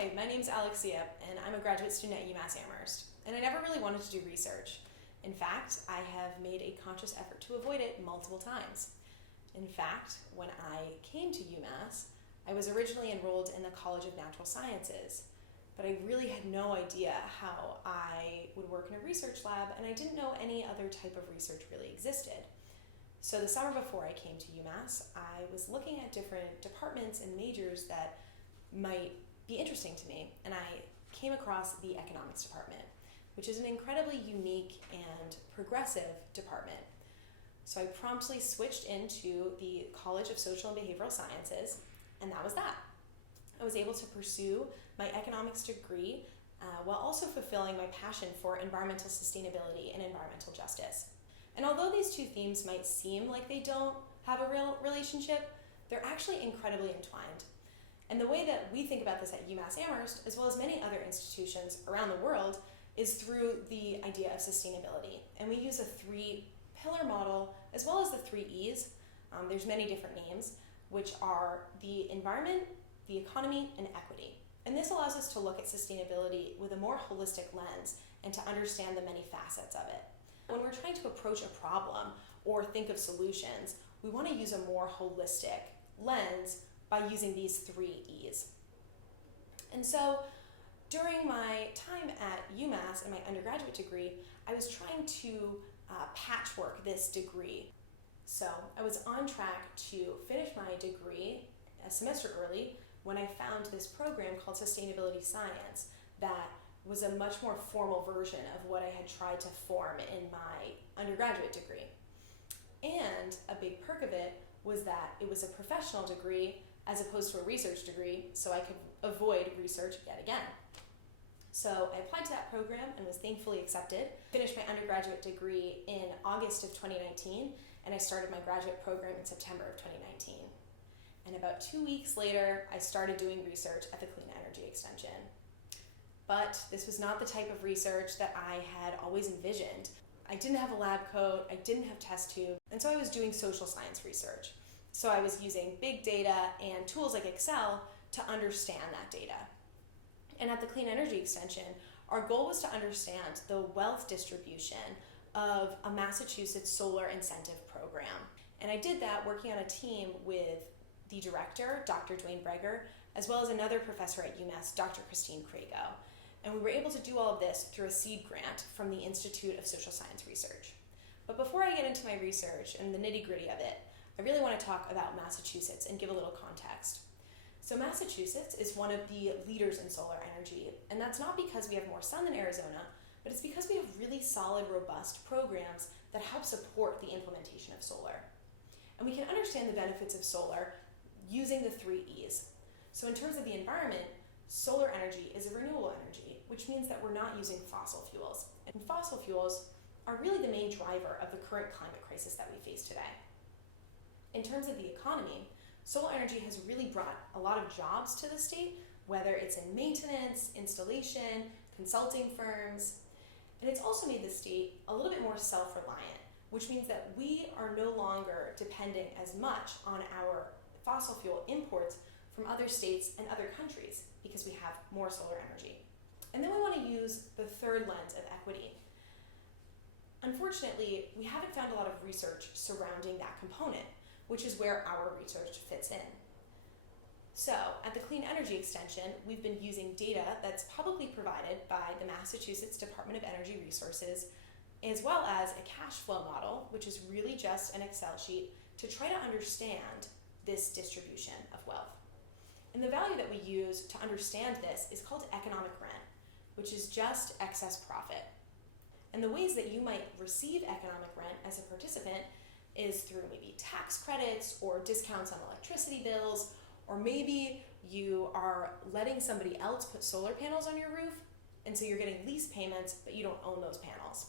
Hi, my name's Alexia, and I'm a graduate student at UMass Amherst. And I never really wanted to do research. In fact, I have made a conscious effort to avoid it multiple times. In fact, when I came to UMass, I was originally enrolled in the College of Natural Sciences, but I really had no idea how I would work in a research lab, and I didn't know any other type of research really existed. So the summer before I came to UMass, I was looking at different departments and majors that might be interesting to me, and I came across the economics department, which is an incredibly unique and progressive department. So I promptly switched into the College of Social and Behavioral Sciences, and that was that. I was able to pursue my economics degree while also fulfilling my passion for environmental sustainability and environmental justice. And although these two themes might seem like they don't have a real relationship, they're actually incredibly entwined. And the way that we think about this at UMass Amherst, as well as many other institutions around the world, is through the idea of sustainability. And we use a three-pillar model, as well as the three E's. There's many different names, which are the environment, the economy, and equity. And this allows us to look at sustainability with a more holistic lens and to understand the many facets of it. When we're trying to approach a problem or think of solutions, we want to use a more holistic lens by using these three E's. And so during my time at UMass in my undergraduate degree, I was trying to patchwork this degree. So I was on track to finish my degree a semester early when I found this program called Sustainability Science that was a much more formal version of what I had tried to form in my undergraduate degree. And a big perk of it was that it was a professional degree as opposed to a research degree, so I could avoid research yet again. So I applied to that program and was thankfully accepted. Finished my undergraduate degree in August of 2019, and I started my graduate program in September of 2019. And about 2 weeks later, I started doing research at the Clean Energy Extension. But this was not the type of research that I had always envisioned. I didn't have a lab coat, I didn't have test tube, and so I was doing social science research. So I was using big data and tools like Excel to understand that data. And at the Clean Energy Extension, our goal was to understand the wealth distribution of a Massachusetts solar incentive program. And I did that working on a team with the director, Dr. Dwayne Breger, as well as another professor at UMass, Dr. Christine Crago. And we were able to do all of this through a seed grant from the Institute of Social Science Research. But before I get into my research and the nitty-gritty of it, I really want to talk about Massachusetts and give a little context. So Massachusetts is one of the leaders in solar energy, and that's not because we have more sun than Arizona, but it's because we have really solid, robust programs that help support the implementation of solar. And we can understand the benefits of solar using the three E's. So in terms of the environment, solar energy is a renewable energy, which means that we're not using fossil fuels. And fossil fuels are really the main driver of the current climate crisis that we face today. In terms of the economy, solar energy has really brought a lot of jobs to the state, whether it's in maintenance, installation, consulting firms, and it's also made the state a little bit more self-reliant, which means that we are no longer depending as much on our fossil fuel imports from other states and other countries because we have more solar energy. And then we want to use the third lens of equity. Unfortunately, we haven't found a lot of research surrounding that component, which is where our research fits in. So, at the Clean Energy Extension, we've been using data that's publicly provided by the Massachusetts Department of Energy Resources, as well as a cash flow model, which is really just an Excel sheet to try to understand this distribution of wealth. And the value that we use to understand this is called economic rent, which is just excess profit. And the ways that you might receive economic rent as a participant is through maybe tax credits or discounts on electricity bills, or maybe you are letting somebody else put solar panels on your roof, and so you're getting lease payments, but you don't own those panels.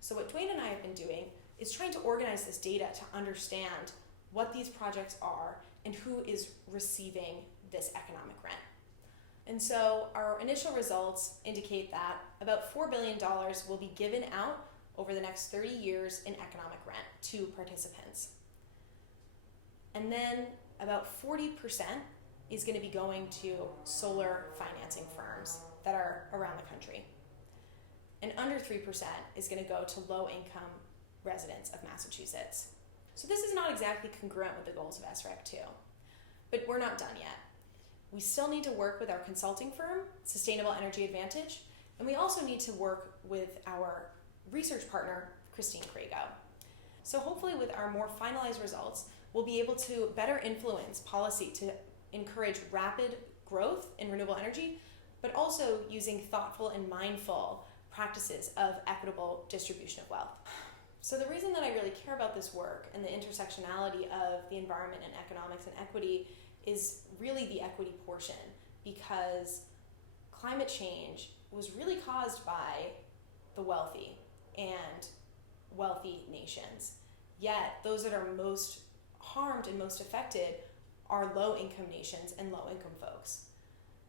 So what Dwayne and I have been doing is trying to organize this data to understand what these projects are and who is receiving this economic rent. And so our initial results indicate that about $4 billion will be given out over the next 30 years in economic rent to participants. And then about 40% is going to be going to solar financing firms that are around the country. And under 3% is going to go to low-income residents of Massachusetts. So this is not exactly congruent with the goals of SREC 2, but we're not done yet. We still need to work with our consulting firm, Sustainable Energy Advantage, and we also need to work with our research partner, Christine Crago. So hopefully with our more finalized results, we'll be able to better influence policy to encourage rapid growth in renewable energy, but also using thoughtful and mindful practices of equitable distribution of wealth. So the reason that I really care about this work and the intersectionality of the environment and economics and equity is really the equity portion, because climate change was really caused by the wealthy and wealthy nations. Yet those that are most harmed and most affected are low-income nations and low-income folks.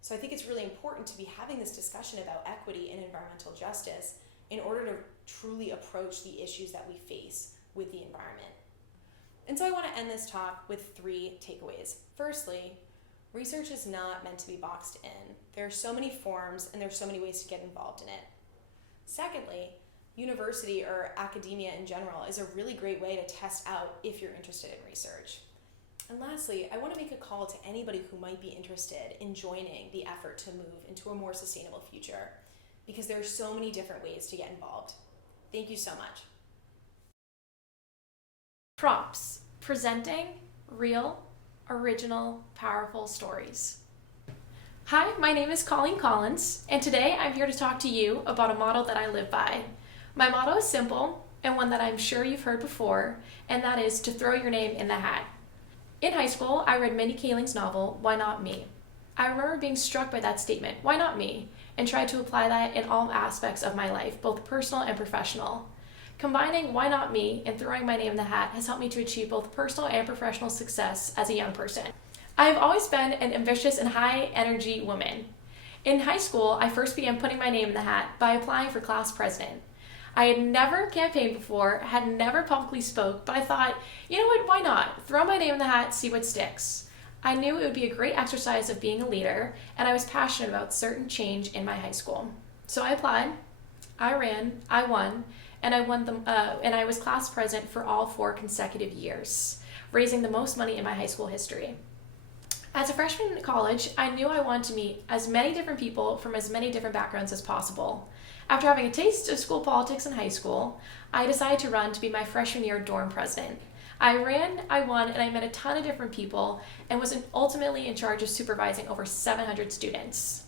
So I think it's really important to be having this discussion about equity and environmental justice in order to truly approach the issues that we face with the environment. And so I want to end this talk with 3 takeaways. Firstly, research is not meant to be boxed in. There are so many forms and there's so many ways to get involved in it. Secondly, university or academia in general is a really great way to test out if you're interested in research. And lastly, I want to make a call to anybody who might be interested in joining the effort to move into a more sustainable future, because there are so many different ways to get involved. Thank you so much. P.R.O.P.S, presenting real, original, powerful stories. Hi, my name is Colleen Collins, and today I'm here to talk to you about a motto that I live by. My motto is simple, and one that I'm sure you've heard before, and that is to throw your name in the hat. In high school, I read Mindy Kaling's novel, Why Not Me? I remember being struck by that statement, why not me? And tried to apply that in all aspects of my life, both personal and professional. Combining why not me and throwing my name in the hat has helped me to achieve both personal and professional success as a young person. I have always been an ambitious and high-energy woman. In high school, I first began putting my name in the hat by applying for class president. I had never campaigned before, had never publicly spoke, but I thought, you know what, why not? Throw my name in the hat, see what sticks. I knew it would be a great exercise of being a leader, and I was passionate about certain change in my high school. So I applied, I ran, I won, and I was class president for all 4 consecutive years, raising the most money in my high school history. As a freshman in college, I knew I wanted to meet as many different people from as many different backgrounds as possible. After having a taste of school politics in high school, I decided to run to be my freshman year dorm president. I ran, I won, and I met a ton of different people and was ultimately in charge of supervising over 700 students.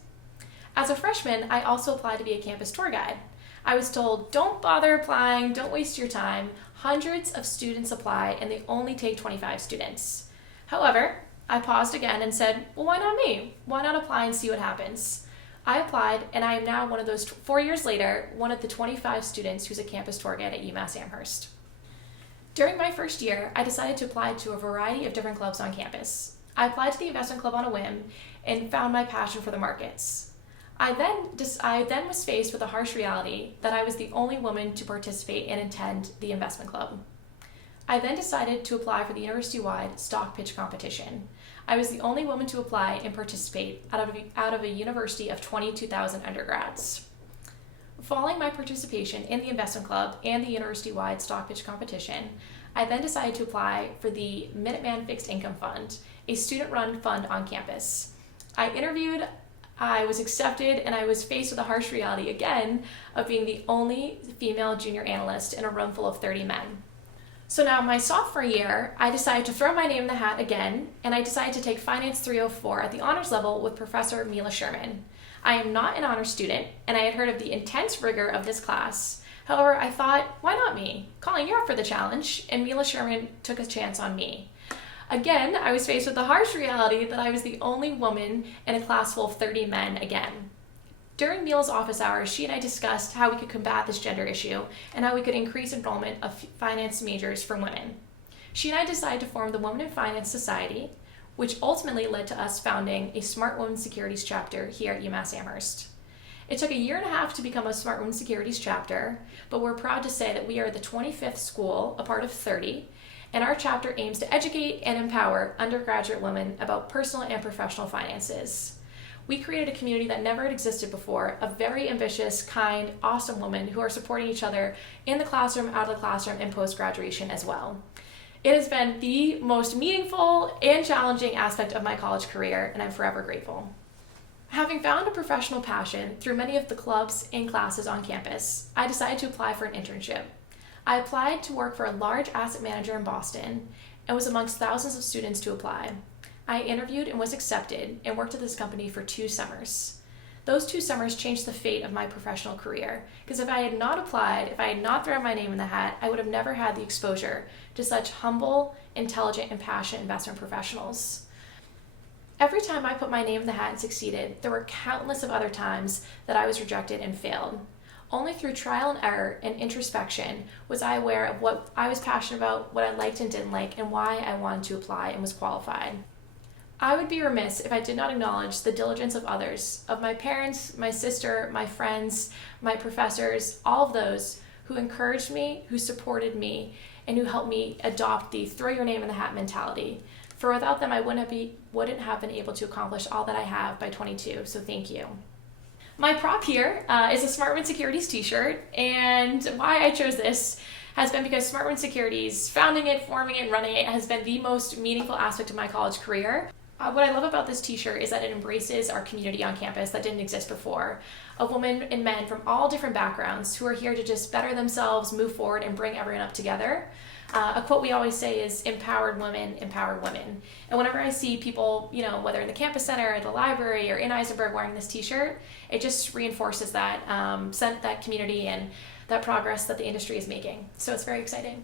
As a freshman, I also applied to be a campus tour guide. I was told, don't bother applying, don't waste your time. Hundreds of students apply and they only take 25 students. However, I paused again and said, well, why not me? Why not apply and see what happens? I applied, and I am now one of those, 4 years later, one of the 25 students who's a campus tour guide at UMass Amherst. During my first year, I decided to apply to a variety of different clubs on campus. I applied to the investment club on a whim and found my passion for the markets. I then was faced with the harsh reality that I was the only woman to participate and attend the investment club. I then decided to apply for the university-wide stock pitch competition. I was the only woman to apply and participate out of a university of 22,000 undergrads. Following my participation in the investment club and the university-wide stock pitch competition, I then decided to apply for the Minuteman Fixed Income Fund, a student-run fund on campus. I interviewed, I was accepted, and I was faced with the harsh reality again of being the only female junior analyst in a room full of 30 men. So now my sophomore year, I decided to throw my name in the hat again, and I decided to take Finance 304 at the honors level with Professor Mila Sherman. I am not an honors student, and I had heard of the intense rigor of this class. However, I thought, why not me? Colleen, you're up for the challenge, and Mila Sherman took a chance on me. Again, I was faced with the harsh reality that I was the only woman in a class full of 30 men again. During Mila's office hours, she and I discussed how we could combat this gender issue and how we could increase enrollment of finance majors for women. She and I decided to form the Women in Finance Society, which ultimately led to us founding a Smart Women Securities chapter here at UMass Amherst. It took a year and a half to become a Smart Women Securities chapter, but we're proud to say that we are the 25th school, a part of 30, and our chapter aims to educate and empower undergraduate women about personal and professional finances. We created a community that never had existed before of very ambitious, kind, awesome women who are supporting each other in the classroom, out of the classroom, and post-graduation as well. It has been the most meaningful and challenging aspect of my college career, and I'm forever grateful. Having found a professional passion through many of the clubs and classes on campus, I decided to apply for an internship. I applied to work for a large asset manager in Boston and was amongst thousands of students to apply. I interviewed and was accepted and worked at this company for 2 summers. Those 2 summers changed the fate of my professional career, because if I had not applied, if I had not thrown my name in the hat, I would have never had the exposure to such humble, intelligent, and passionate investment professionals. Every time I put my name in the hat and succeeded, there were countless of other times that I was rejected and failed. Only through trial and error and introspection was I aware of what I was passionate about, what I liked and didn't like, and why I wanted to apply and was qualified. I would be remiss if I did not acknowledge the diligence of others, of my parents, my sister, my friends, my professors, all of those who encouraged me, who supported me, and who helped me adopt the throw your name in the hat mentality. For without them, I wouldn't have been able to accomplish all that I have by 22, so thank you. My prop here is a Smartman Securities t-shirt, and why I chose this has been because Smartman Securities, founding it, forming it, running it, has been the most meaningful aspect of my college career. What I love about this t-shirt is that it embraces our community on campus that didn't exist before, of women and men from all different backgrounds who are here to just better themselves, move forward, and bring everyone up together. A quote we always say is, empowered women, empowered women. And whenever I see people, whether in the campus center, or the library, or in Eisenberg wearing this t-shirt, it just reinforces that, that community and that progress that the industry is making. So it's very exciting.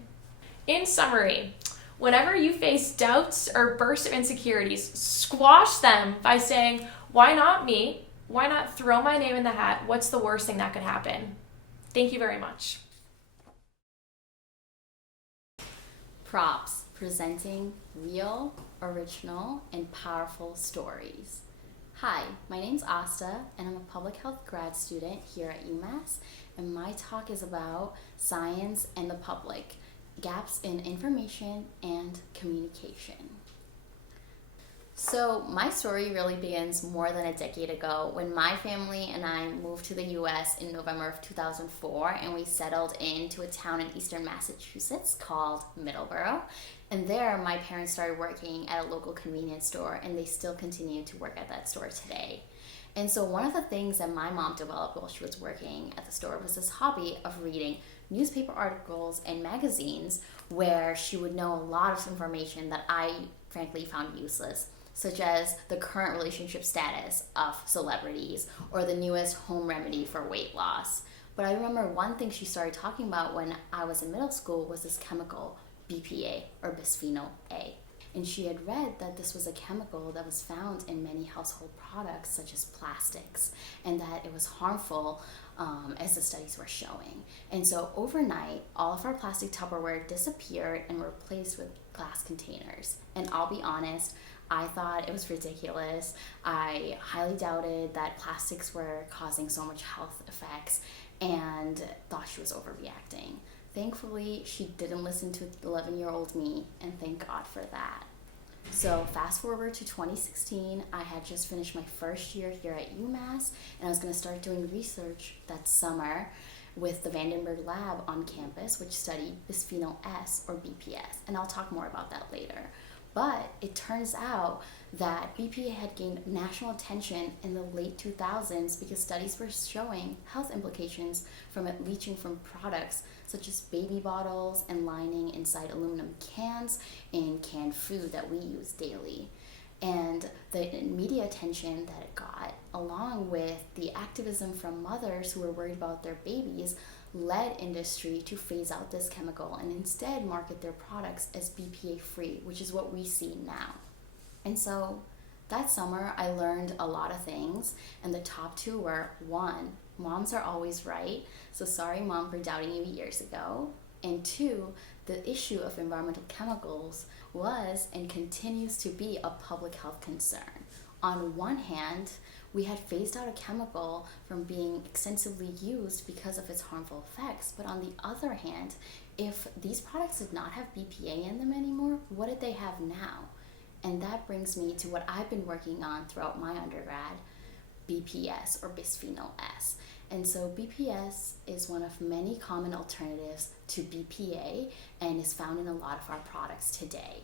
In summary, whenever you face doubts or bursts of insecurities, squash them by saying, why not me? Why not throw my name in the hat? What's the worst thing that could happen? Thank you very much. P.R.O.P.S, presenting real, original, and powerful stories. Hi, my name's Asta, and I'm a public health grad student here at UMass, and my talk is about science and the public, gaps in information and communication. So my story really begins more than a decade ago when my family and I moved to the US in November of 2004, and we settled into a town in eastern Massachusetts called Middleborough. And there my parents started working at a local convenience store, and they still continue to work at that store today. And so one of the things that my mom developed while she was working at the store was this hobby of reading newspaper articles and magazines, where she would know a lot of information that I frankly found useless, such as the current relationship status of celebrities or the newest home remedy for weight loss. But I remember one thing she started talking about when I was in middle school was this chemical, BPA, or bisphenol A. And she had read that this was a chemical that was found in many household products such as plastics, and that it was harmful as the studies were showing. And so overnight, all of our plastic Tupperware disappeared and were replaced with glass containers. And I'll be honest, I thought it was ridiculous. I highly doubted that plastics were causing so much health effects and thought she was overreacting. Thankfully, she didn't listen to 11-year-old me, and thank God for that. So fast forward to 2016, I had just finished my first year here at UMass, and I was going to start doing research that summer with the Vandenberg lab on campus, which studied bisphenol S, or BPS, and I'll talk more about that later. But it turns out that BPA had gained national attention in the late 2000s because studies were showing health implications from it leaching from products such as baby bottles and lining inside aluminum cans in canned food that we use daily. And the media attention that it got, along with the activism from mothers who were worried about their babies, led industry to phase out this chemical and instead market their products as BPA free, which is what we see now. And so that summer I learned a lot of things, and the top 2 were: 1, moms are always right, so sorry mom for doubting you years ago, and 2, the issue of environmental chemicals was and continues to be a public health concern. On one hand, we had phased out a chemical from being extensively used because of its harmful effects, but on the other hand, If these products did not have BPA in them anymore, what did they have now? And that brings me to what I've been working on throughout my undergrad, BPS or bisphenol S. And so BPS is one of many common alternatives to BPA and is found in a lot of our products today.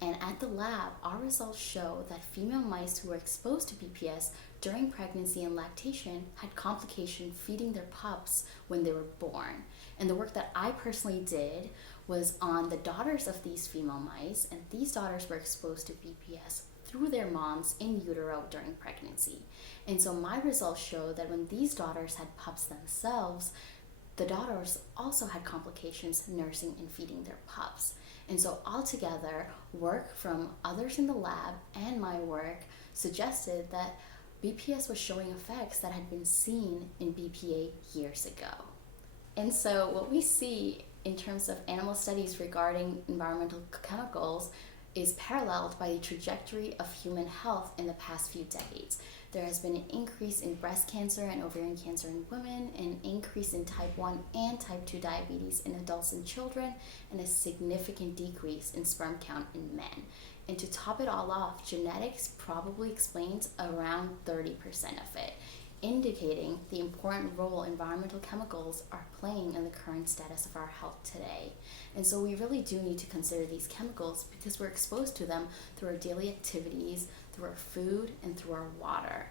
And at the lab, our results show that female mice who were exposed to BPS during pregnancy and lactation had complications feeding their pups when they were born. And the work that I personally did was on the daughters of these female mice, and these daughters were exposed to BPS through their moms in utero during pregnancy. And so my results show that when these daughters had pups themselves, the daughters also had complications nursing and feeding their pups. And so altogether, work from others in the lab and my work suggested that BPS was showing effects that had been seen in BPA years ago. And so what we see in terms of animal studies regarding environmental chemicals is paralleled by the trajectory of human health in the past few decades. There has been an increase in breast cancer and ovarian cancer in women, an increase in type 1 and type 2 diabetes in adults and children, and a significant decrease in sperm count in men. And to top it all off, genetics probably explains around 30% of it, indicating the important role environmental chemicals are playing in the current status of our health today. And so we really do need to consider these chemicals because we're exposed to them through our daily activities, through our food, and through our water.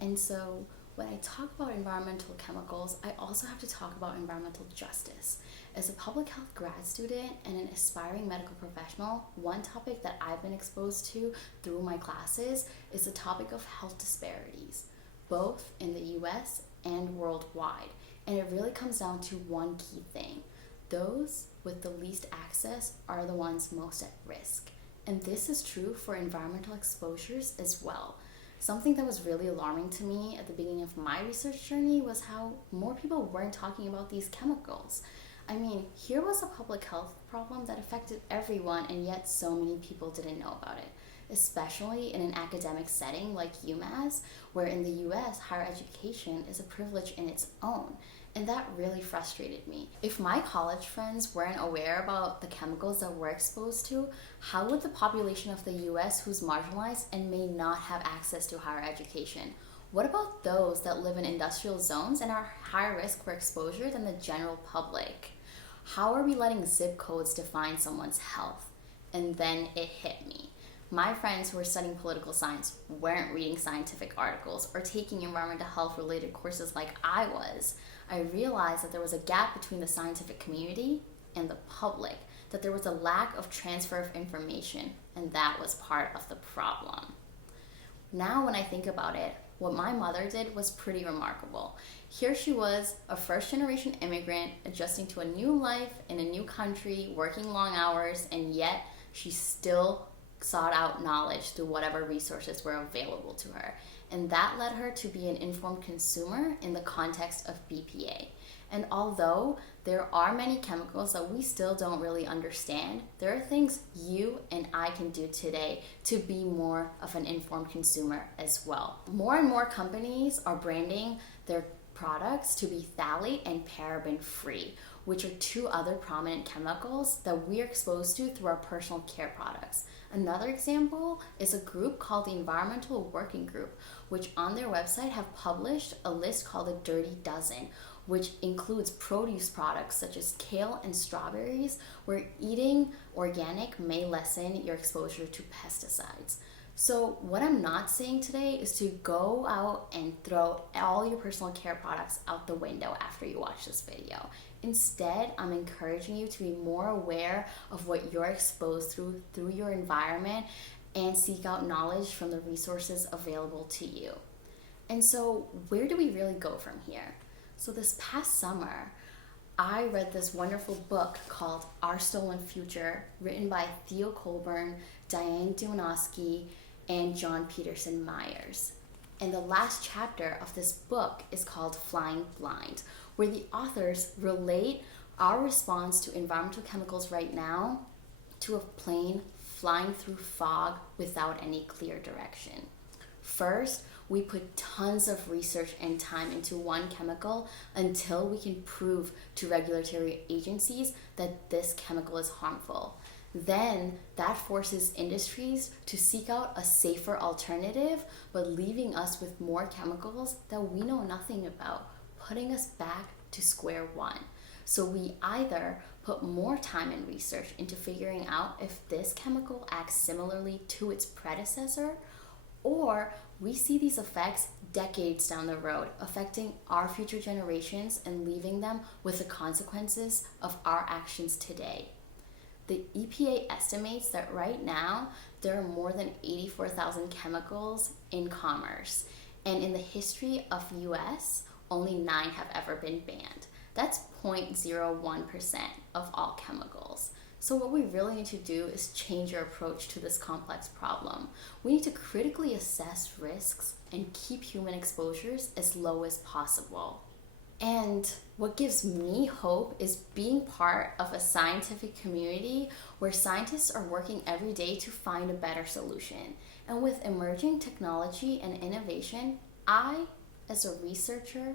And so when I talk about environmental chemicals, I also have to talk about environmental justice. As a public health grad student and an aspiring medical professional, one topic that I've been exposed to through my classes is the topic of health disparities, both in the US and worldwide. And it really comes down to one key thing. Those with the least access are the ones most at risk. And this is true for environmental exposures as well. Something that was really alarming to me at the beginning of my research journey was how more people weren't talking about these chemicals. I mean, here was a public health problem that affected everyone, and yet so many people didn't know about it, especially in an academic setting like UMass, where in the US, higher education is a privilege in its own. And that really frustrated me. If my college friends weren't aware about the chemicals that we're exposed to, how would the population of the US who's marginalized and may not have access to higher education? What about those that live in industrial zones and are higher risk for exposure than the general public? How are we letting zip codes define someone's health? And then it hit me. My friends who were studying political science weren't reading scientific articles or taking environmental health related courses like I was. I realized that there was a gap between the scientific community and the public, that there was a lack of transfer of information, and that was part of the problem. Now when I think about it, what my mother did was pretty remarkable. Here she was, a first-generation immigrant, adjusting to a new life in a new country, working long hours, and yet she still sought out knowledge through whatever resources were available to her. And that led her to be an informed consumer in the context of BPA. And although there are many chemicals that we still don't really understand, there are things you and I can do today to be more of an informed consumer as well. More and more companies are branding their products to be phthalate and paraben free, which are two other prominent chemicals that we are exposed to through our personal care products. Another example is a group called the Environmental Working Group, which on their website have published a list called the Dirty Dozen, which includes produce products such as kale and strawberries, where eating organic may lessen your exposure to pesticides. So what I'm not saying today is to go out and throw all your personal care products out the window after you watch this video. Instead, I'm encouraging you to be more aware of what you're exposed through your environment and seek out knowledge from the resources available to you. And so where do we really go from here? So this past summer, I read this wonderful book called Our Stolen Future, written by Theo Colburn, Diane Dunoski, and John Peterson Myers. And the last chapter of this book is called Flying Blind, where the authors relate our response to environmental chemicals right now to a plane flying through fog without any clear direction. First, we put tons of research and time into one chemical until we can prove to regulatory agencies that this chemical is harmful. Then that forces industries to seek out a safer alternative, but leaving us with more chemicals that we know nothing about, putting us back to square one. So we either put more time and research into figuring out if this chemical acts similarly to its predecessor, or we see these effects decades down the road, affecting our future generations and leaving them with the consequences of our actions today. The EPA estimates that right now there are more than 84,000 chemicals in commerce, and in the history of US, only 9 have ever been banned. That's 0.01% of all chemicals. So what we really need to do is change our approach to this complex problem. We need to critically assess risks and keep human exposures as low as possible. And what gives me hope is being part of a scientific community where scientists are working every day to find a better solution. And with emerging technology and innovation, I, as a researcher,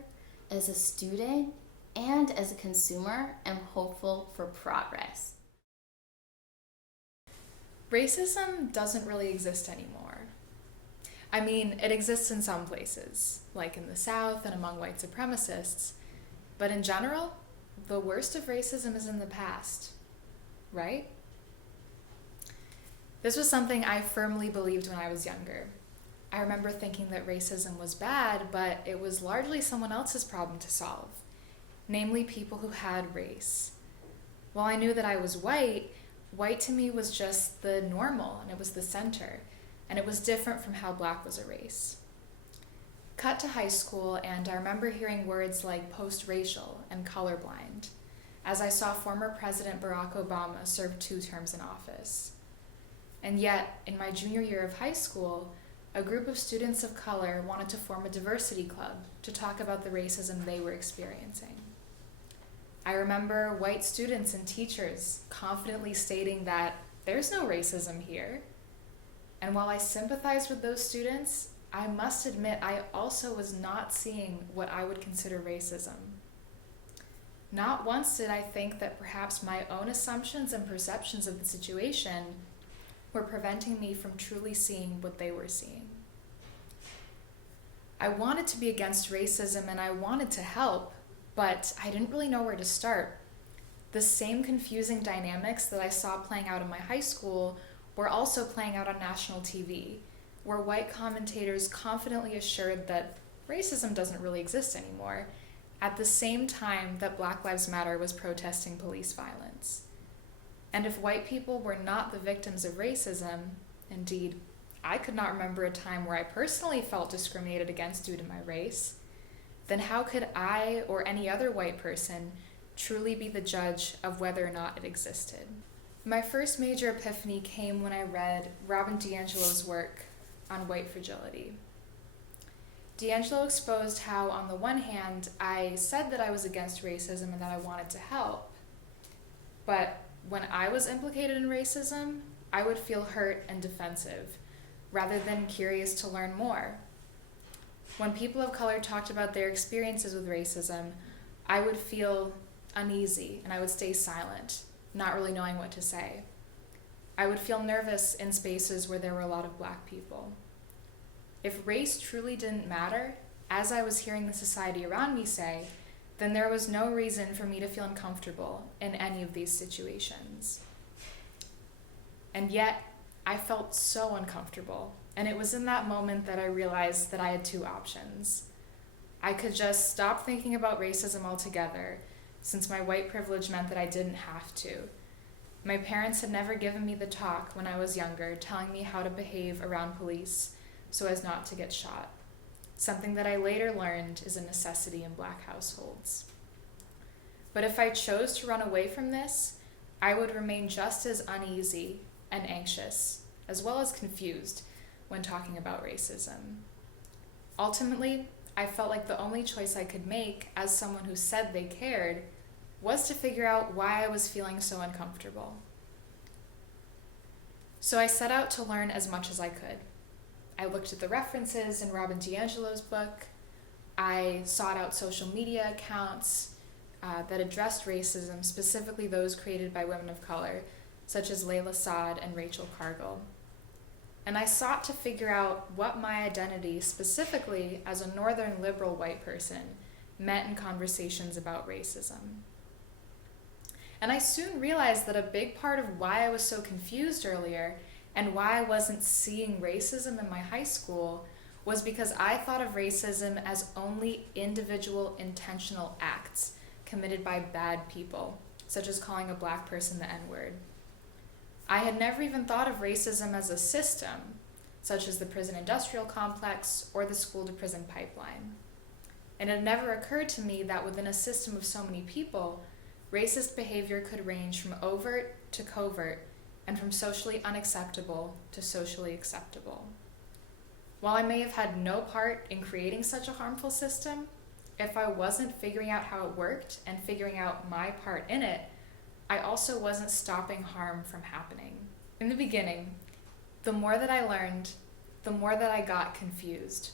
as a student, and as a consumer, am hopeful for progress. Racism doesn't really exist anymore. I mean, it exists in some places, like in the South and among white supremacists, but in general, the worst of racism is in the past, right? This was something I firmly believed when I was younger. I remember thinking that racism was bad, but it was largely someone else's problem to solve, namely people who had race. While I knew that I was white to me was just the normal, and it was the center, and it was different from how Black was a race. Cut to high school, and I remember hearing words like post-racial and colorblind, as I saw former President Barack Obama serve 2 terms in office. And yet, in my junior year of high school, a group of students of color wanted to form a diversity club to talk about the racism they were experiencing. I remember white students and teachers confidently stating that there's no racism here. And while I sympathized with those students, I must admit I also was not seeing what I would consider racism. Not once did I think that perhaps my own assumptions and perceptions of the situation were preventing me from truly seeing what they were seeing. I wanted to be against racism and I wanted to help, but I didn't really know where to start. The same confusing dynamics that I saw playing out in my high school were also playing out on national TV, where white commentators confidently assured that racism doesn't really exist anymore, at the same time that Black Lives Matter was protesting police violence. And if white people were not the victims of racism, indeed, I could not remember a time where I personally felt discriminated against due to my race, then how could I or any other white person truly be the judge of whether or not it existed? My first major epiphany came when I read Robin DiAngelo's work on white fragility. DiAngelo exposed how, on the one hand, I said that I was against racism and that I wanted to help, but when I was implicated in racism, I would feel hurt and defensive, rather than curious to learn more. When people of color talked about their experiences with racism, I would feel uneasy and I would stay silent, not really knowing what to say. I would feel nervous in spaces where there were a lot of Black people. If race truly didn't matter, as I was hearing the society around me say, then there was no reason for me to feel uncomfortable in any of these situations. And yet, I felt so uncomfortable, and it was in that moment that I realized that I had 2 options. I could just stop thinking about racism altogether, since my white privilege meant that I didn't have to. My parents had never given me the talk when I was younger, telling me how to behave around police so as not to get shot, something that I later learned is a necessity in Black households. But if I chose to run away from this, I would remain just as uneasy and anxious, as well as confused, when talking about racism. Ultimately, I felt like the only choice I could make as someone who said they cared was to figure out why I was feeling so uncomfortable. So I set out to learn as much as I could. I looked at the references in Robin DiAngelo's book. I sought out social media accounts that addressed racism, specifically those created by women of color, such as Layla Saad and Rachel Cargill. And I sought to figure out what my identity, specifically as a Northern liberal white person, meant in conversations about racism. And I soon realized that a big part of why I was so confused earlier and why I wasn't seeing racism in my high school was because I thought of racism as only individual intentional acts committed by bad people, such as calling a Black person the N-word. I had never even thought of racism as a system, such as the prison industrial complex or the school-to-prison pipeline. And it never occurred to me that within a system of so many people, racist behavior could range from overt to covert and from socially unacceptable to socially acceptable. While I may have had no part in creating such a harmful system, if I wasn't figuring out how it worked and figuring out my part in it, I also wasn't stopping harm from happening. In the beginning, the more that I learned, the more that I got confused.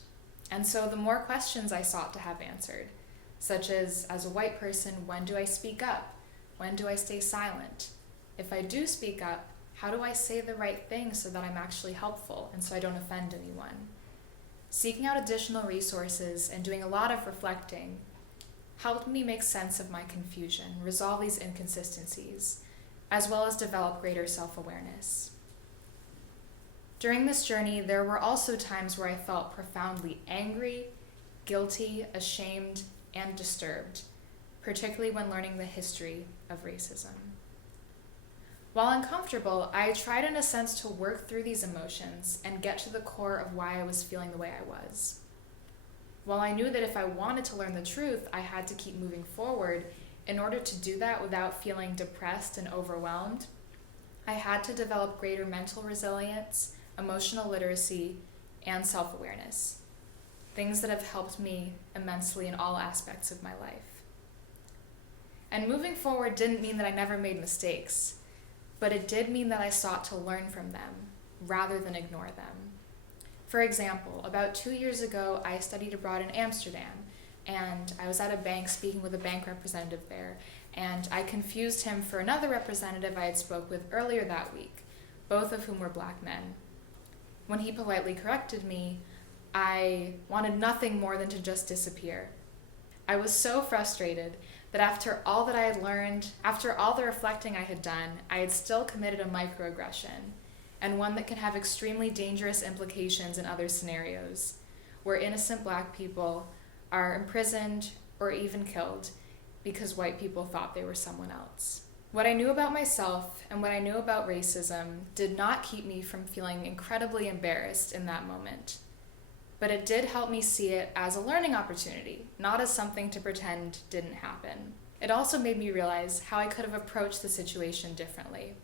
And so the more questions I sought to have answered, such as a white person, when do I speak up? When do I stay silent? If I do speak up, how do I say the right thing so that I'm actually helpful and so I don't offend anyone? Seeking out additional resources and doing a lot of reflecting helped me make sense of my confusion, resolve these inconsistencies, as well as develop greater self-awareness. During this journey, there were also times where I felt profoundly angry, guilty, ashamed, and disturbed, particularly when learning the history of racism. While uncomfortable, I tried in a sense to work through these emotions and get to the core of why I was feeling the way I was. While I knew that if I wanted to learn the truth, I had to keep moving forward, in order to do that without feeling depressed and overwhelmed, I had to develop greater mental resilience, emotional literacy, and self-awareness, things that have helped me immensely in all aspects of my life. And moving forward didn't mean that I never made mistakes, but it did mean that I sought to learn from them rather than ignore them. For example, about 2 years ago, I studied abroad in Amsterdam, and I was at a bank speaking with a bank representative there, and I confused him for another representative I had spoke with earlier that week, both of whom were Black men. When he politely corrected me, I wanted nothing more than to just disappear. I was so frustrated that after all that I had learned, after all the reflecting I had done, I had still committed a microaggression, and one that can have extremely dangerous implications in other scenarios, where innocent Black people are imprisoned or even killed because white people thought they were someone else. What I knew about myself and what I knew about racism did not keep me from feeling incredibly embarrassed in that moment. But it did help me see it as a learning opportunity, not as something to pretend didn't happen. It also made me realize how I could have approached the situation differently,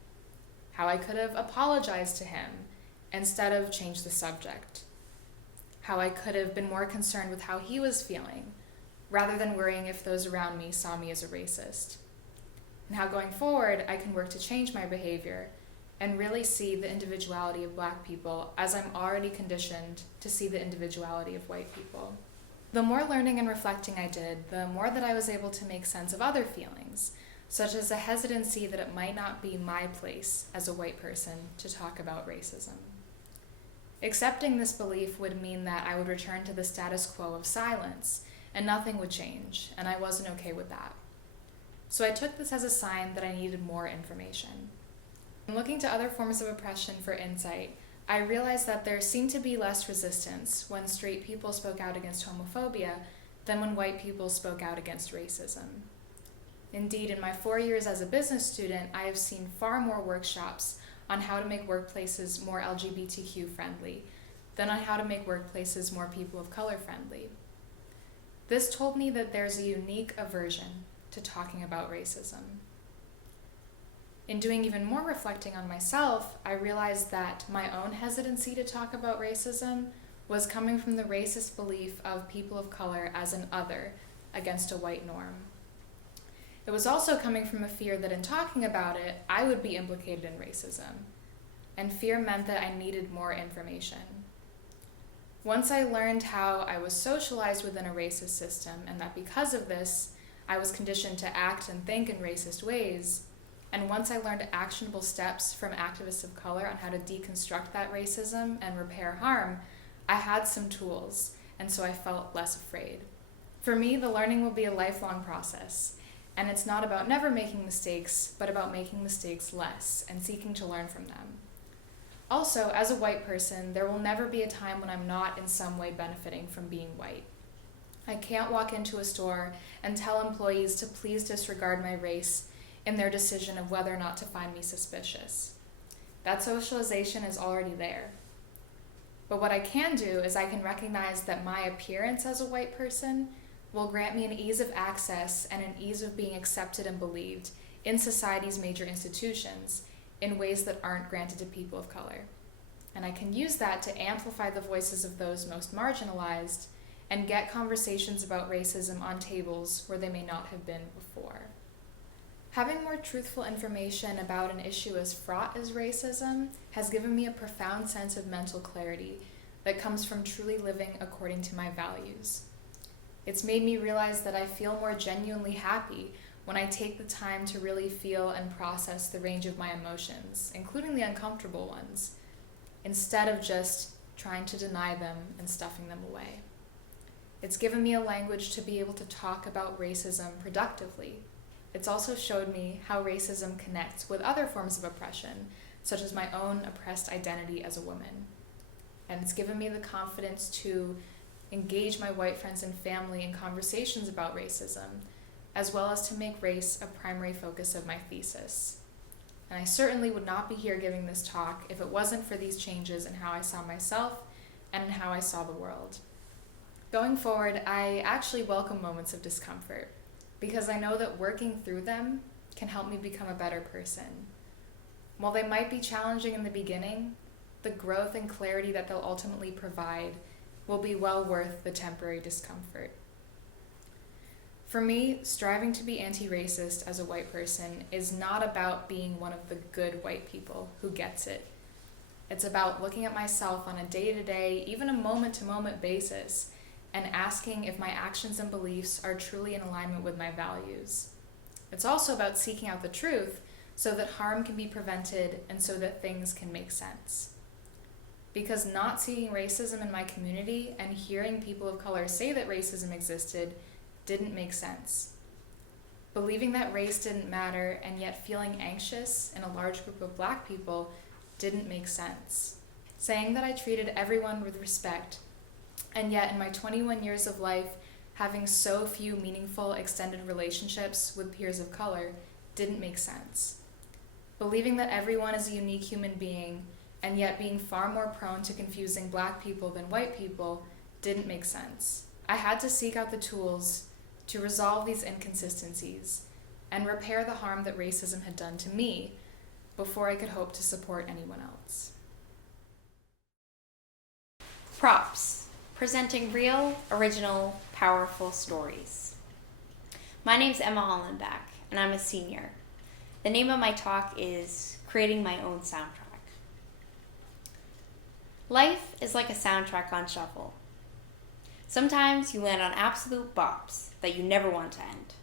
how I could have apologized to him instead of changed the subject, how I could have been more concerned with how he was feeling, rather than worrying if those around me saw me as a racist, and how going forward I can work to change my behavior and really see the individuality of Black people as I'm already conditioned to see the individuality of white people. The more learning and reflecting I did, the more that I was able to make sense of other feelings, such as a hesitancy that it might not be my place as a white person to talk about racism. Accepting this belief would mean that I would return to the status quo of silence, and nothing would change, and I wasn't okay with that. So I took this as a sign that I needed more information. In looking to other forms of oppression for insight, I realized that there seemed to be less resistance when straight people spoke out against homophobia than when white people spoke out against racism. Indeed, in my 4 years as a business student, I have seen far more workshops on how to make workplaces more LGBTQ friendly than on how to make workplaces more people of color friendly. This told me that there's a unique aversion to talking about racism. In doing even more reflecting on myself, I realized that my own hesitancy to talk about racism was coming from the racist belief of people of color as an other against a white norm. It was also coming from a fear that in talking about it, I would be implicated in racism, and fear meant that I needed more information. Once I learned how I was socialized within a racist system and that because of this, I was conditioned to act and think in racist ways, and once I learned actionable steps from activists of color on how to deconstruct that racism and repair harm, I had some tools, and so I felt less afraid. For me, the learning will be a lifelong process, and it's not about never making mistakes, but about making mistakes less and seeking to learn from them. Also, as a white person, there will never be a time when I'm not in some way benefiting from being white. I can't walk into a store and tell employees to please disregard my race in their decision of whether or not to find me suspicious. That socialization is already there. But what I can do is I can recognize that my appearance as a white person will grant me an ease of access and an ease of being accepted and believed in society's major institutions in ways that aren't granted to people of color. And I can use that to amplify the voices of those most marginalized and get conversations about racism on tables where they may not have been before. Having more truthful information about an issue as fraught as racism has given me a profound sense of mental clarity that comes from truly living according to my values. It's made me realize that I feel more genuinely happy when I take the time to really feel and process the range of my emotions, including the uncomfortable ones, instead of just trying to deny them and stuffing them away. It's given me a language to be able to talk about racism productively. It's also showed me how racism connects with other forms of oppression, such as my own oppressed identity as a woman. And it's given me the confidence to engage my white friends and family in conversations about racism, as well as to make race a primary focus of my thesis. And I certainly would not be here giving this talk if it wasn't for these changes in how I saw myself and in how I saw the world. Going forward, I actually welcome moments of discomfort because I know that working through them can help me become a better person. While they might be challenging in the beginning, the growth and clarity that they'll ultimately provide will be well worth the temporary discomfort. For me, striving to be anti-racist as a white person is not about being one of the good white people who gets it. It's about looking at myself on a day-to-day, even a moment-to-moment basis, and asking if my actions and beliefs are truly in alignment with my values. It's also about seeking out the truth so that harm can be prevented and so that things can make sense. Because not seeing racism in my community and hearing people of color say that racism existed didn't make sense. Believing that race didn't matter and yet feeling anxious in a large group of Black people didn't make sense. Saying that I treated everyone with respect, and yet in my 21 years of life, having so few meaningful extended relationships with peers of color didn't make sense. Believing that everyone is a unique human being, and yet being far more prone to confusing Black people than white people didn't make sense. I had to seek out the tools to resolve these inconsistencies and repair the harm that racism had done to me before I could hope to support anyone else. Props, presenting real, original, powerful stories. My name's Emma Hollenbach, and I'm a senior. The name of my talk is Creating My Own Soundtrack. Life is like a soundtrack on shuffle. Sometimes you land on absolute bops that you never want to end.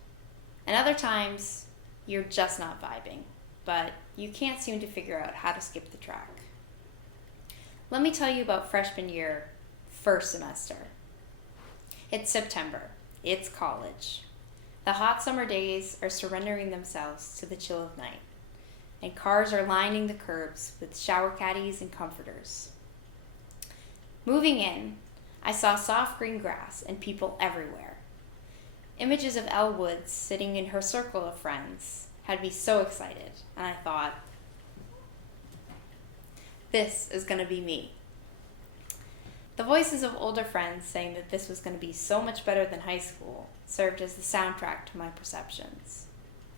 And other times, you're just not vibing, but you can't seem to figure out how to skip the track. Let me tell you about freshman year, first semester. It's September. It's college. The hot summer days are surrendering themselves to the chill of night, and cars are lining the curbs with shower caddies and comforters. Moving in, I saw soft green grass and people everywhere. Images of Elle Woods sitting in her circle of friends had me so excited, and I thought, this is going to be me. The voices of older friends saying that this was going to be so much better than high school served as the soundtrack to my perceptions.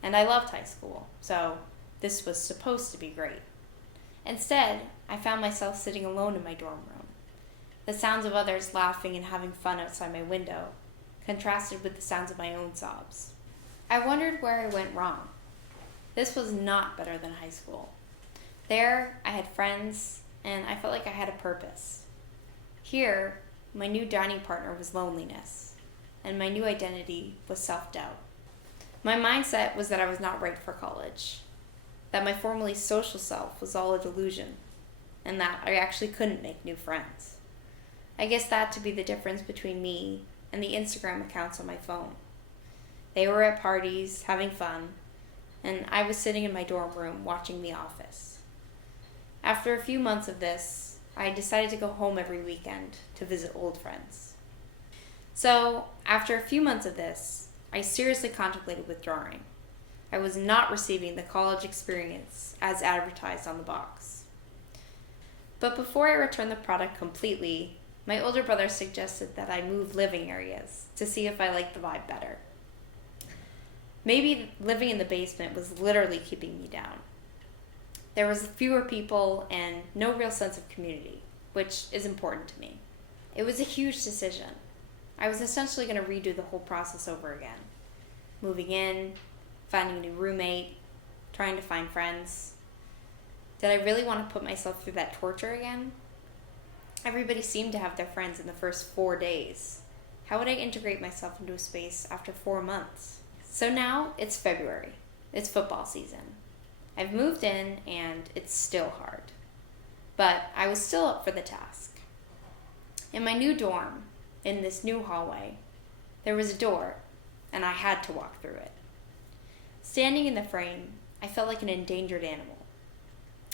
And I loved high school, so this was supposed to be great. Instead, I found myself sitting alone in my dorm room. The sounds of others laughing and having fun outside my window contrasted with the sounds of my own sobs. I wondered where I went wrong. This was not better than high school. There, I had friends, and I felt like I had a purpose. Here, my new dining partner was loneliness, and my new identity was self-doubt. My mindset was that I was not right for college, that my formerly social self was all a delusion, and that I actually couldn't make new friends. I guess that to be the difference between me and the Instagram accounts on my phone. They were at parties, having fun, and I was sitting in my dorm room watching The Office. After a few months of this, I decided to go home every weekend to visit old friends. So, after a few months of this, I seriously contemplated withdrawing. I was not receiving the college experience as advertised on the box. But before I returned the product completely, my older brother suggested that I move living areas to see if I liked the vibe better. Maybe living in the basement was literally keeping me down. There was fewer people and no real sense of community, which is important to me. It was a huge decision. I was essentially going to redo the whole process over again. Moving in, finding a new roommate, trying to find friends. Did I really want to put myself through that torture again? Everybody seemed to have their friends in the first 4 days. How would I integrate myself into a space after 4 months? So now it's February. It's football season. I've moved in and it's still hard. But I was still up for the task. In my new dorm, in this new hallway, there was a door and I had to walk through it. Standing in the frame, I felt like an endangered animal.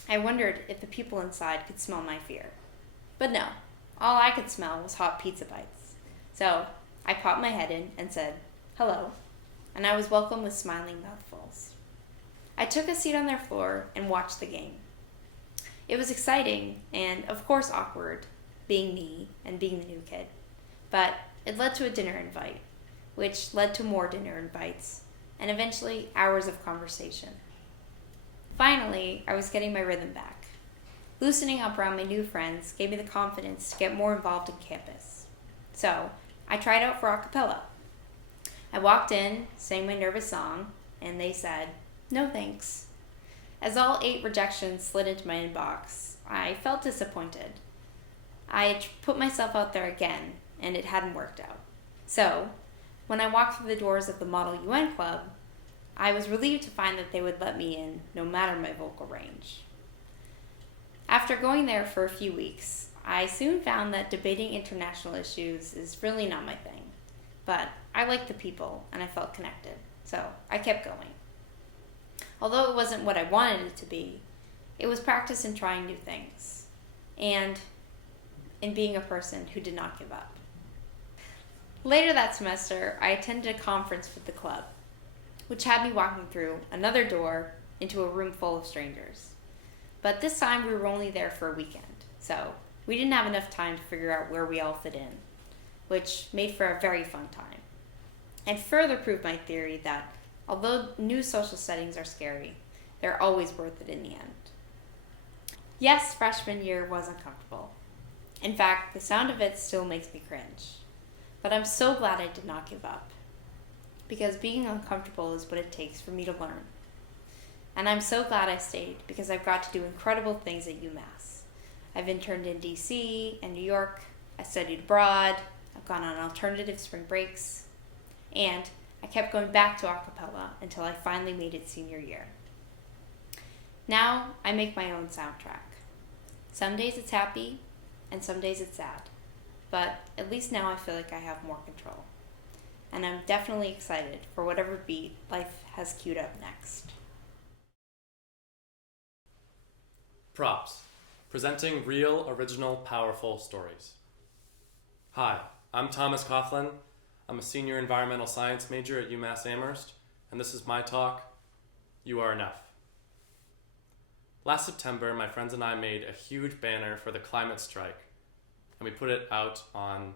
I wondered if the people inside could smell my fear. But no, all I could smell was hot pizza bites. So I popped my head in and said, "Hello," and I was welcomed with smiling mouthfuls. I took a seat on their floor and watched the game. It was exciting and, of course, awkward, being me and being the new kid. But it led to a dinner invite, which led to more dinner invites, and eventually hours of conversation. Finally, I was getting my rhythm back. Loosening up around my new friends gave me the confidence to get more involved in campus. So, I tried out for a cappella. I walked in, sang my nervous song, and they said, "No thanks." As all 8 rejections slid into my inbox, I felt disappointed. I had put myself out there again, and it hadn't worked out. So, when I walked through the doors of the Model UN Club, I was relieved to find that they would let me in no matter my vocal range. After going there for a few weeks, I soon found that debating international issues is really not my thing. But I liked the people and I felt connected, so I kept going. Although it wasn't what I wanted it to be, it was practice in trying new things and in being a person who did not give up. Later that semester, I attended a conference with the club, which had me walking through another door into a room full of strangers. But this time we were only there for a weekend, so we didn't have enough time to figure out where we all fit in, which made for a very fun time. And further proved my theory that although new social settings are scary, they're always worth it in the end. Yes, freshman year was uncomfortable. In fact, the sound of it still makes me cringe. But I'm so glad I did not give up, because being uncomfortable is what it takes for me to learn. And I'm so glad I stayed, because I've got to do incredible things at UMass. I've interned in DC and New York, I studied abroad, I've gone on alternative spring breaks, and I kept going back to a cappella until I finally made it senior year. Now I make my own soundtrack. Some days it's happy, and some days it's sad. But at least now I feel like I have more control. And I'm definitely excited for whatever beat life has queued up next. Props, presenting real, original, powerful stories. Hi, I'm Thomas Coughlin. I'm a senior environmental science major at UMass Amherst, and this is my talk, You Are Enough. Last September, my friends and I made a huge banner for the climate strike, and we put it out on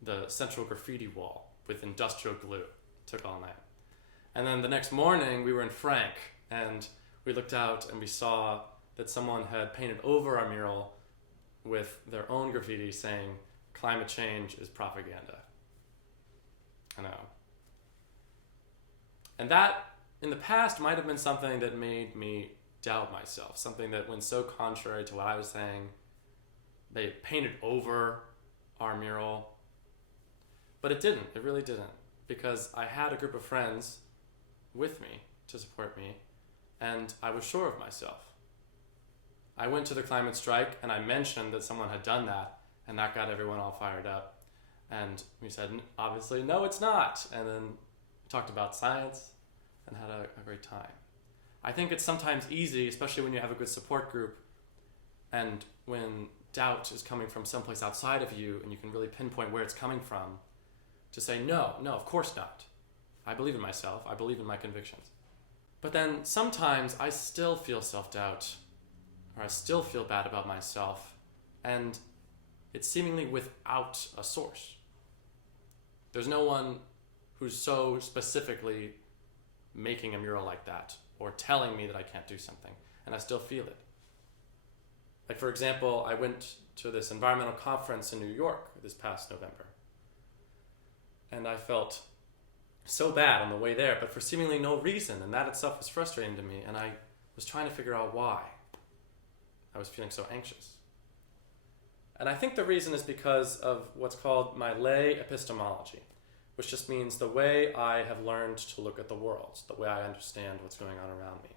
the central graffiti wall with industrial glue. It took all night. And then the next morning, we were in Frank, and we looked out and we saw that someone had painted over our mural with their own graffiti saying, "Climate change is propaganda." I know. And that, in the past, might have been something that made me doubt myself, something that went so contrary to what I was saying. They painted over our mural. But it didn't. It really didn't. Because I had a group of friends with me to support me, and I was sure of myself. I went to the climate strike and I mentioned that someone had done that, and that got everyone all fired up. And we said, obviously, no, it's not. And then we talked about science and had a great time. I think it's sometimes easy, especially when you have a good support group, and when doubt is coming from someplace outside of you and you can really pinpoint where it's coming from, to say, no, of course not. I believe in myself. I believe in my convictions. But then sometimes I still feel self-doubt, or I still feel bad about myself, and it's seemingly without a source. There's no one who's so specifically making a mural like that or telling me that I can't do something, and I still feel it. Like, for example, I went to this environmental conference in New York this past November, and I felt so bad on the way there, but for seemingly no reason, and that itself was frustrating to me, and I was trying to figure out why I was feeling so anxious. And I think the reason is because of what's called my lay epistemology, which just means the way I have learned to look at the world, the way I understand what's going on around me.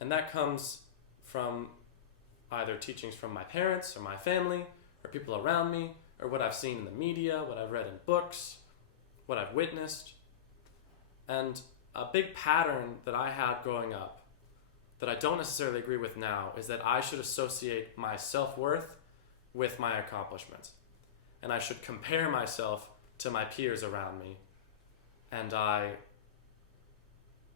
And that comes from either teachings from my parents or my family or people around me, or what I've seen in the media, what I've read in books, what I've witnessed. And a big pattern that I had growing up that I don't necessarily agree with now is that I should associate my self-worth with my accomplishments. And I should compare myself to my peers around me. And I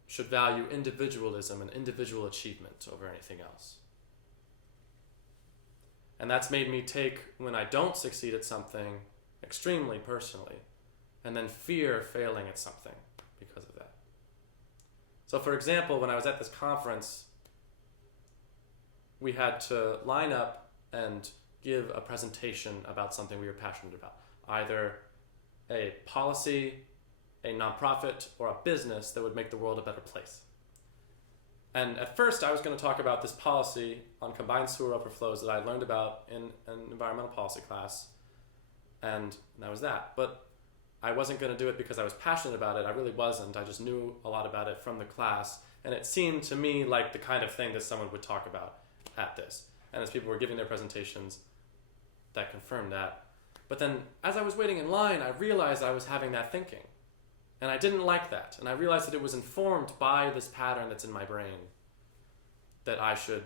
should value individualism and individual achievement over anything else. And that's made me take, when I don't succeed at something, extremely personally, and then fear failing at something because of that. So for example, when I was at this conference, we had to line up and give a presentation about something we were passionate about, either a policy, a nonprofit, or a business that would make the world a better place. And at first I was going to talk about this policy on combined sewer overflows that I learned about in an environmental policy class, and that was that. But I wasn't going to do it because I was passionate about it. I really wasn't. I just knew a lot about it from the class, and it seemed to me like the kind of thing that someone would talk about at this. And as people were giving their presentations, that confirmed that. But then as I was waiting in line, I realized I was having that thinking. And I didn't like that. And I realized that it was informed by this pattern that's in my brain, that I should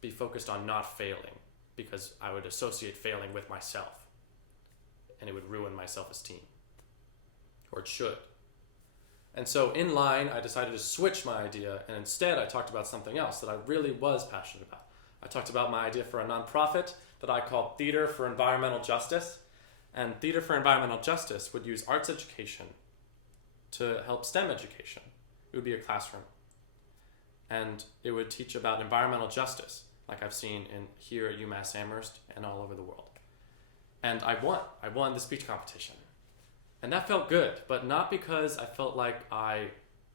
be focused on not failing, because I would associate failing with myself, and it would ruin my self-esteem. Or it should. And so in line, I decided to switch my idea, and instead I talked about something else that I really was passionate about. I talked about my idea for a nonprofit that I called Theater for Environmental Justice. And Theater for Environmental Justice would use arts education to help STEM education. It would be a classroom. And it would teach about environmental justice, like I've seen here at UMass Amherst and all over the world. And I won. I won the speech competition. And that felt good, but not because I felt like I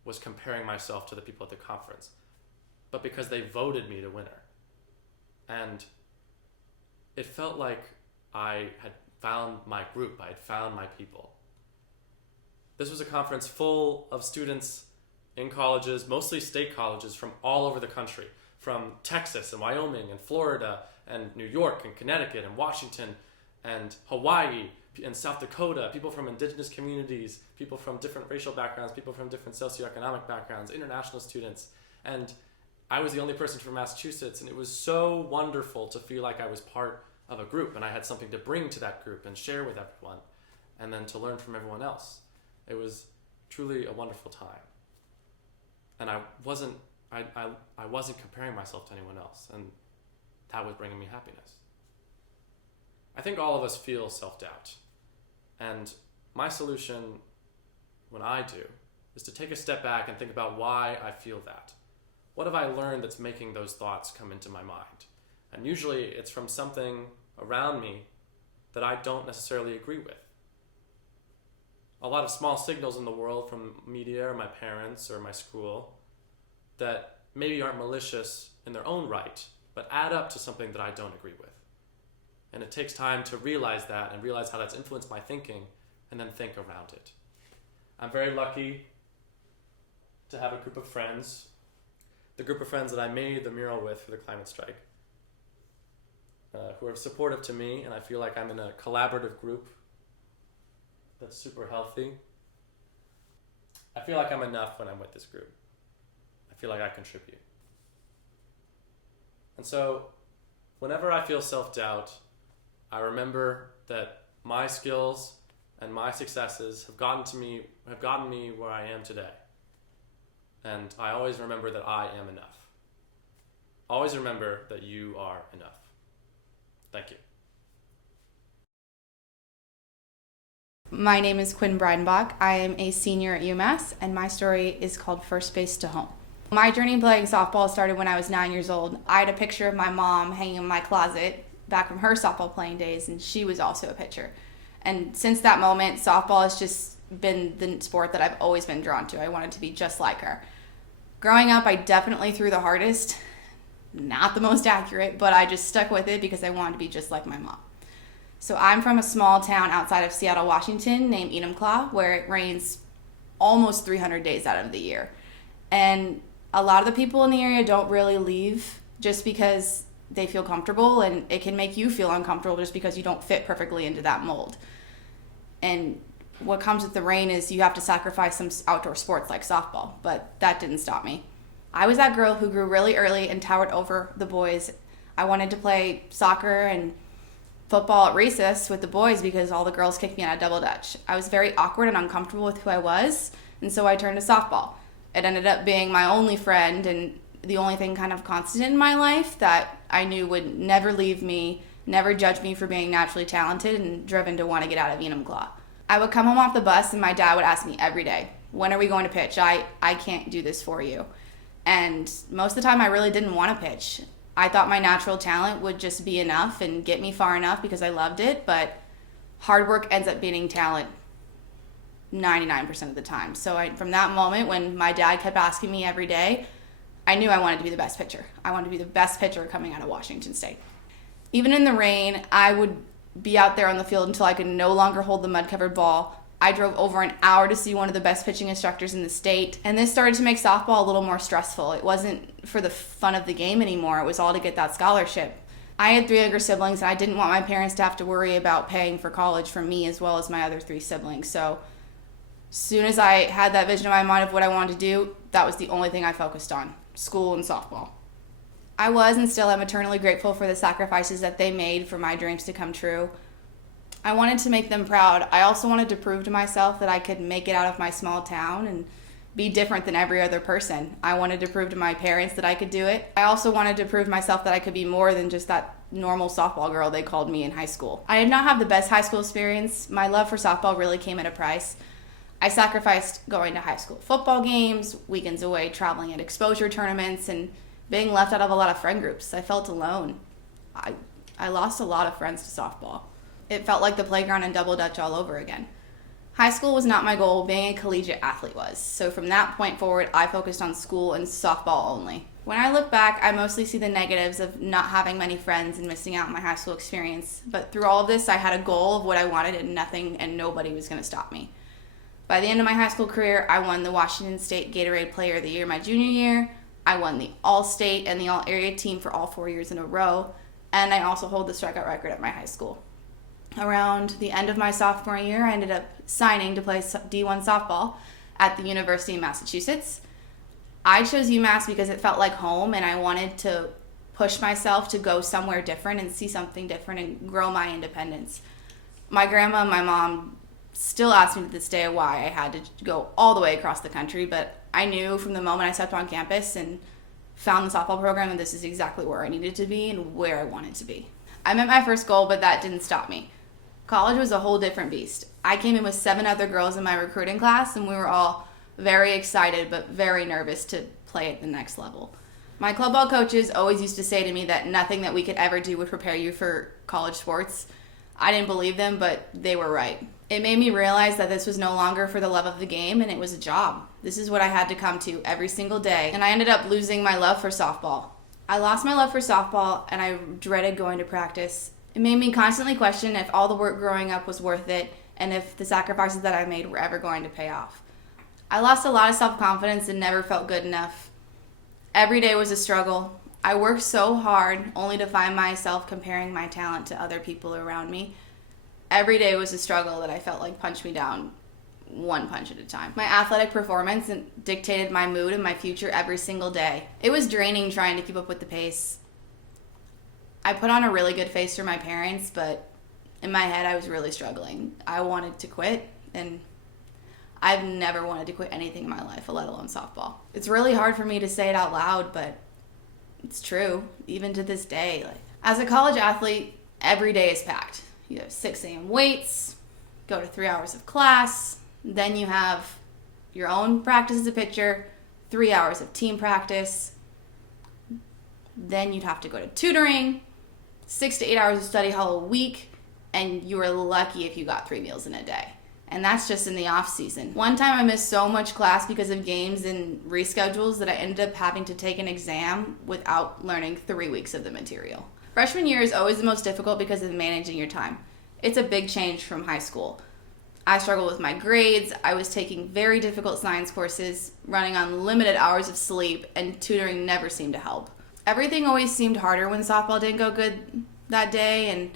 was comparing myself to the people at the conference, but because they voted me the winner. And it felt like I had found my group, I had found my people. This was a conference full of students in colleges, mostly state colleges from all over the country, from Texas and Wyoming and Florida and New York and Connecticut and Washington and Hawaii and South Dakota, people from indigenous communities, people from different racial backgrounds, people from different socioeconomic backgrounds, international students. And I was the only person from Massachusetts, and it was so wonderful to feel like I was part of a group and I had something to bring to that group and share with everyone, and then to learn from everyone else. It was truly a wonderful time. And I wasn't comparing myself to anyone else, and that was bringing me happiness. I think all of us feel self-doubt. And my solution, when I do, is to take a step back and think about why I feel that. What have I learned that's making those thoughts come into my mind? And usually it's from something around me that I don't necessarily agree with. A lot of small signals in the world from media or my parents or my school that maybe aren't malicious in their own right, but add up to something that I don't agree with. And it takes time to realize that and realize how that's influenced my thinking and then think around it. I'm very lucky to have a group of friends, the group of friends that I made the mural with for the climate strike, who are supportive to me, and I feel like I'm in a collaborative group that's super healthy. I feel like I'm enough when I'm with this group. I feel like I contribute. And so, whenever I feel self-doubt, I remember that my skills and my successes have gotten me where I am today. And I always remember that I am enough. Always remember that you are enough. Thank you. My name is Quinn Breidenbach. I am a senior at UMass, and my story is called First Base to Home. My journey playing softball started when I was 9 years old. I had a picture of my mom hanging in my closet back from her softball playing days, and she was also a pitcher. And since that moment, softball has just been the sport that I've always been drawn to. I wanted to be just like her. Growing up, I definitely threw the hardest, not the most accurate, but I just stuck with it because I wanted to be just like my mom. So I'm from a small town outside of Seattle, Washington named Enumclaw, where it rains almost 300 days out of the year. And a lot of the people in the area don't really leave just because they feel comfortable, and it can make you feel uncomfortable just because you don't fit perfectly into that mold. And what comes with the rain is you have to sacrifice some outdoor sports like softball, but that didn't stop me. I was that girl who grew really early and towered over the boys. I wanted to play soccer and football at recess with the boys because all the girls kicked me out of double dutch. I was very awkward and uncomfortable with who I was, and so I turned to softball. It ended up being my only friend and the only thing kind of constant in my life that I knew would never leave me, never judge me for being naturally talented and driven to want to get out of Enumclaw. I would come home off the bus and my dad would ask me every day, when are we going to pitch? I can't do this for you. And most of the time I really didn't want to pitch. I thought my natural talent would just be enough and get me far enough because I loved it, but hard work ends up beating talent 99% of the time. So from that moment when my dad kept asking me every day, I knew I wanted to be the best pitcher. I wanted to be the best pitcher coming out of Washington State. Even in the rain, I would be out there on the field until I could no longer hold the mud-covered ball. I drove over an hour to see one of the best pitching instructors in the state, and this started to make softball a little more stressful. It wasn't for the fun of the game anymore. It was all to get that scholarship. I had 3 younger siblings, and I didn't want my parents to have to worry about paying for college for me as well as my other 3 siblings. So as soon as I had that vision in my mind of what I wanted to do, that was the only thing I focused on, school and softball. I was and still am eternally grateful for the sacrifices that they made for my dreams to come true. I wanted to make them proud. I also wanted to prove to myself that I could make it out of my small town and be different than every other person. I wanted to prove to my parents that I could do it. I also wanted to prove to myself that I could be more than just that normal softball girl they called me in high school. I did not have the best high school experience. My love for softball really came at a price. I sacrificed going to high school football games, weekends away traveling at exposure tournaments, and being left out of a lot of friend groups. I felt alone. I lost a lot of friends to softball. It felt like the playground and double dutch all over again. High school was not my goal, being a collegiate athlete was. So from that point forward, I focused on school and softball only. When I look back, I mostly see the negatives of not having many friends and missing out on my high school experience. But through all of this, I had a goal of what I wanted, and nothing and nobody was going to stop me. By the end of my high school career, I won the Washington State Gatorade Player of the Year my junior year. I won the All-State and the All-Area team for all 4 years in a row. And I also hold the strikeout record at my high school. Around the end of my sophomore year, I ended up signing to play D1 softball at the University of Massachusetts. I chose UMass because it felt like home, and I wanted to push myself to go somewhere different and see something different and grow my independence. My grandma and my mom still ask me to this day why I had to go all the way across the country, but I knew from the moment I stepped on campus and found the softball program that this is exactly where I needed to be and where I wanted to be. I met my first goal, but that didn't stop me. College was a whole different beast. I came in with 7 other girls in my recruiting class, and we were all very excited but very nervous to play at the next level. My club ball coaches always used to say to me that nothing that we could ever do would prepare you for college sports. I didn't believe them, but they were right. It made me realize that this was no longer for the love of the game, and it was a job. This is what I had to come to every single day, and I ended up losing my love for softball. I lost my love for softball, and I dreaded going to practice It made me constantly question if all the work growing up was worth it and if the sacrifices that I made were ever going to pay off. I lost a lot of self-confidence and never felt good enough. Every day was a struggle. I worked so hard only to find myself comparing my talent to other people around me. Every day was a struggle that I felt like punched me down one punch at a time. My athletic performance dictated my mood and my future every single day. It was draining trying to keep up with the pace. I put on a really good face for my parents, but in my head I was really struggling. I wanted to quit, and I've never wanted to quit anything in my life, let alone softball. It's really hard for me to say it out loud, but it's true, even to this day. Like, as a college athlete, every day is packed. You have 6 a.m. weights, go to 3 hours of class, then you have your own practice as a pitcher, 3 hours of team practice, then you'd have to go to tutoring, 6 to 8 hours of study hall a week, and you were lucky if you got 3 meals in a day. And that's just in the off season. One time I missed so much class because of games and reschedules that I ended up having to take an exam without learning 3 weeks of the material. Freshman year is always the most difficult because of managing your time. It's a big change from high school. I struggled with my grades, I was taking very difficult science courses, running on limited hours of sleep, and tutoring never seemed to help. Everything always seemed harder when softball didn't go good that day, and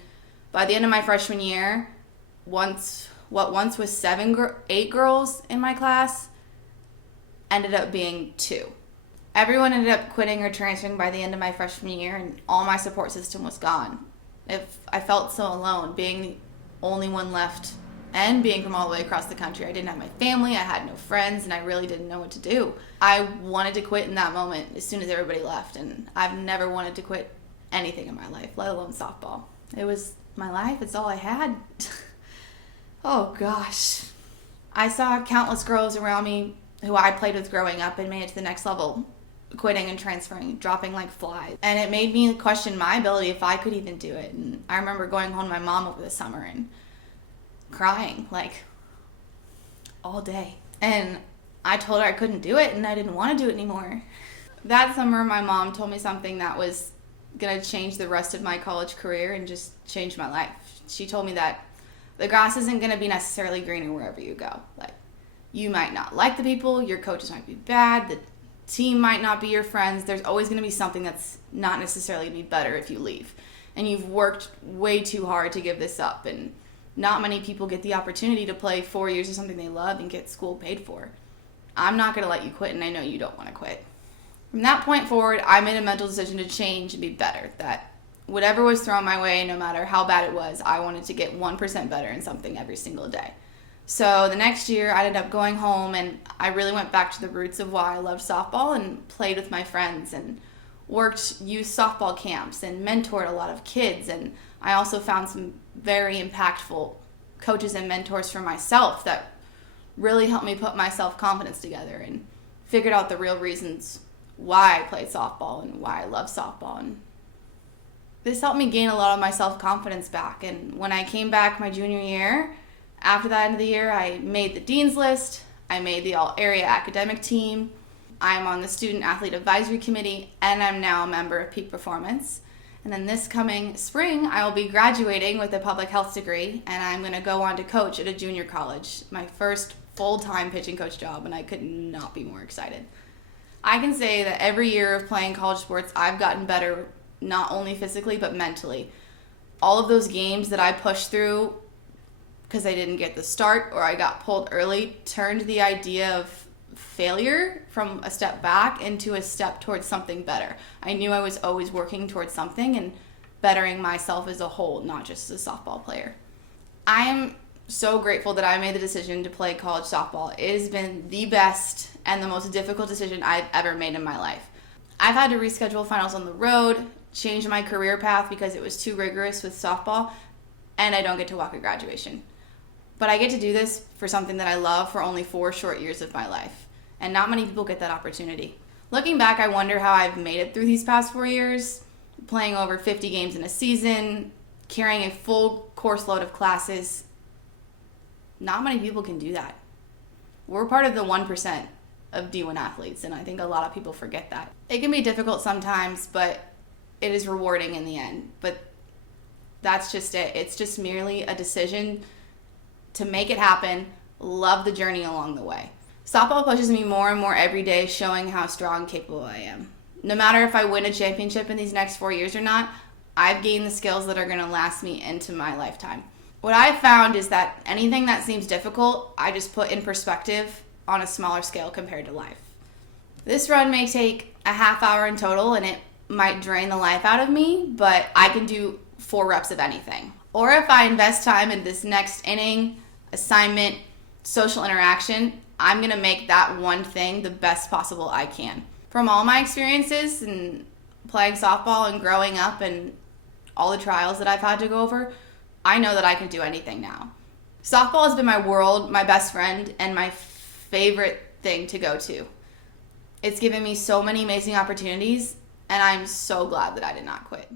by the end of my freshman year, what once was 8 girls in my class ended up being 2. Everyone ended up quitting or transferring by the end of my freshman year, and all my support system was gone. I felt so alone, being the only one left and being from all the way across the country. I didn't have my family, I had no friends, and I really didn't know what to do. I wanted to quit in that moment as soon as everybody left, and I've never wanted to quit anything in my life, let alone softball. It was my life, it's all I had. Oh gosh. I saw countless girls around me who I played with growing up and made it to the next level, quitting and transferring, dropping like flies. And it made me question my ability if I could even do it. And I remember going home to my mom over the summer and crying like all day. And I told her I couldn't do it and I didn't want to do it anymore. That summer, my mom told me something that was going to change the rest of my college career and just change my life. She told me that the grass isn't going to be necessarily greener wherever you go. Like, you might not like the people, your coaches might be bad, the team might not be your friends. There's always going to be something that's not necessarily going to be better if you leave. And you've worked way too hard to give this up, and not many people get the opportunity to play 4 years of something they love and get school paid for. I'm not going to let you quit, and I know you don't want to quit. From that point forward, I made a mental decision to change and be better, that whatever was thrown my way, no matter how bad it was, I wanted to get 1% better in something every single day. So the next year, I ended up going home, and I really went back to the roots of why I loved softball and played with my friends and worked youth softball camps and mentored a lot of kids. And I also found some very impactful coaches and mentors for myself that really helped me put my self-confidence together and figured out the real reasons why I played softball and why I love softball. And this helped me gain a lot of my self-confidence back. And when I came back my junior year, after the end of the year, I made the dean's list, I made the all-area academic team, I'm on the student athlete advisory committee, and I'm now a member of P.R.O.P.S. And then this coming spring, I will be graduating with a public health degree, and I'm going to go on to coach at a junior college, my first full-time pitching coach job, and I could not be more excited. I can say that every year of playing college sports, I've gotten better, not only physically, but mentally. All of those games that I pushed through because I didn't get the start or I got pulled early turned the idea of failure from a step back into a step towards something better. I knew I was always working towards something and bettering myself as a whole, not just as a softball player. I am so grateful that I made the decision to play college softball. It has been the best and the most difficult decision I've ever made in my life. I've had to reschedule finals on the road, change my career path because it was too rigorous with softball, and I don't get to walk at graduation. But I get to do this for something that I love for only 4 short years of my life, and not many people get that opportunity. Looking back, I wonder how I've made it through these past 4 years, playing over 50 games in a season, carrying a full course load of classes. Not many people can do that. We're part of the 1% of D1 athletes, and I think a lot of people forget that. It can be difficult sometimes, but it is rewarding in the end. But That's just it. It's just merely a decision to make it happen, love the journey along the way. Softball pushes me more and more every day, showing how strong and capable I am. No matter if I win a championship in these next 4 years or not, I've gained the skills that are going to last me into my lifetime. What I've found is that anything that seems difficult, I just put in perspective on a smaller scale compared to life. This run may take a half hour in total, and it might drain the life out of me, but I can do 4 reps of anything. Or if I invest time in this next inning, assignment, social interaction, I'm going to make that one thing the best possible I can. From all my experiences and playing softball and growing up and all the trials that I've had to go over, I know that I can do anything now. Softball has been my world, my best friend, and my favorite thing to go to. It's given me so many amazing opportunities, and I'm so glad that I did not quit.